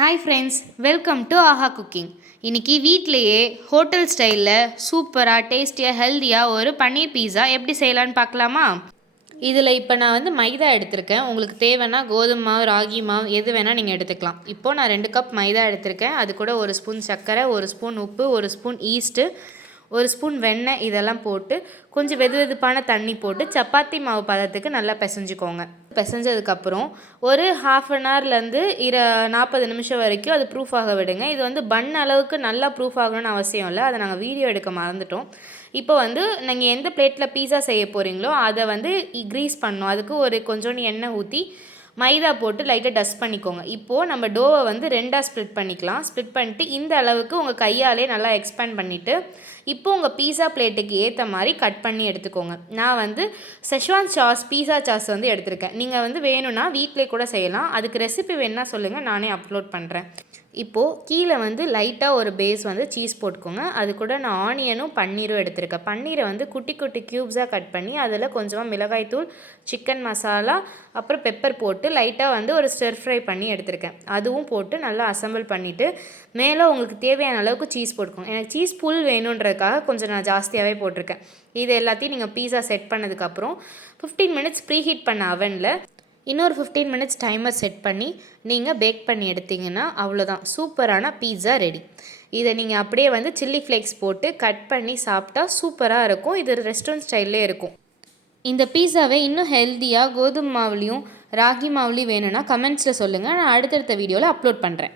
Hi friends, welcome to Aaha cooking. இன்றைக்கி வீட்டிலையே hotel ஸ்டைலில் சூப்பராக டேஸ்டியாக ஹெல்த்தியாக ஒரு பன்னீர் பீஸா எப்படி செய்யலான்னு பார்க்கலாமா? இதில் இப்போ நான் மைதா எடுத்திருக்கேன். உங்களுக்கு தேவைன்னா கோதுமை மாவு, ராகி மாவு எது வேணால் நீங்கள் எடுத்துக்கலாம். இப்போது நான் 2 கப் மைதா எடுத்திருக்கேன். அது கூட 1 ஸ்பூன் சர்க்கரை, 1 ஸ்பூன் உப்பு, 1 ஸ்பூன் ஈஸ்ட்டு, 1 ஸ்பூன் வெண்ணெய் இதெல்லாம் போட்டு கொஞ்சம் வெதுவெதுப்பான தண்ணி போட்டு சப்பாத்தி மாவு பதத்துக்கு நல்லா பிசைஞ்சிக்கோங்க. பிசைஞ்சதுக்கப்புறம் ஒரு ½ அன் ஹவர்லேருந்து 40 நிமிஷம் வரைக்கும் அது ப்ரூஃப் ஆக விடுங்க. இது பன் அளவுக்கு நல்லா ப்ரூஃப் ஆகணும்னு அவசியம் இல்லை. அதை நாங்கள் வீடியோ எடுக்க மறந்துட்டோம். இப்போ நீங்கள் எந்த பிளேட்டில் பீஸா செய்ய போகிறீங்களோ அதை க்ரீஸ் பண்ணணும். அதுக்கு கொஞ்சோண்டு எண்ணெய் ஊற்றி மைதா போட்டு லைட்டாக டஸ்ட் பண்ணிக்கோங்க. இப்போது நம்ம டோவை 2ஆக ஸ்ப்ளிட் பண்ணிக்கலாம். ஸ்ப்ளிட் பண்ணிட்டு இந்த அளவுக்கு உங்கள் கையாலே நல்லா எக்ஸ்பேண்ட் பண்ணிவிட்டு இப்போது உங்கள் பீஸா பிளேட்டுக்கு ஏற்ற மாதிரி கட் பண்ணி எடுத்துக்கோங்க. நான் செஷ்வான் சாஸ், பீஸா சாஸ் எடுத்திருக்கேன். நீங்கள் வேணும்னா வீட்டிலே கூட செய்யலாம். அதுக்கு ரெசிபி வேணுன்னா சொல்லுங்கள், நானே அப்லோட் பண்ணுறேன். இப்போது கீழே லைட்டாக ஒரு பேஸ் சீஸ் போட்டுக்கோங்க. அது கூட நான் ஆனியனும் பன்னீரும் எடுத்திருக்கேன். பன்னீரை குட்டி குட்டி க்யூப்ஸாக கட் பண்ணி அதில் கொஞ்சமாக மிளகாய்த்தூள், சிக்கன் மசாலா, அப்புறம் பெப்பர் போட்டு லைட்டாக ஒரு ஸ்டிர் ஃப்ரை பண்ணி எடுத்திருக்கேன். அதுவும் போட்டு நல்லா அசம்பிள் பண்ணிவிட்டு மேலே உங்களுக்கு தேவையான அளவுக்கு சீஸ் போட்டுக்கோங்க. எனக்கு சீஸ் புல் வேணுன்றதுக்காக கொஞ்சம் நான் ஜாஸ்தியாகவே போட்டிருக்கேன். இது எல்லாத்தையும் நீங்கள் பீஸா செட் பண்ணதுக்கப்புறம் 15 மினிட்ஸ் ப்ரீ ஹீட் பண்ண அவனில் இன்னொரு 15 மினிட்ஸ் டைமர் செட் பண்ணி நீங்கள் பேக் பண்ணி எடுத்திங்கன்னா அவ்வளோதான், சூப்பரான பீஸா ரெடி. இதை நீங்கள் அப்படியே சில்லி ஃப்ளேக்ஸ் போட்டு கட் பண்ணி சாப்பிட்டா சூப்பராக இருக்கும். இது ரெஸ்டாரண்ட் ஸ்டைல்லே இருக்கும். இந்த பீஸாவை இன்னும் ஹெல்த்தியாக கோதுமை மாவுலேயும் ராகி மாவுலேயும் வேணும்னா கமெண்ட்ஸில் சொல்லுங்கள். நான் அடுத்தடுத்த வீடியோவில் அப்லோட் பண்ணுறேன்.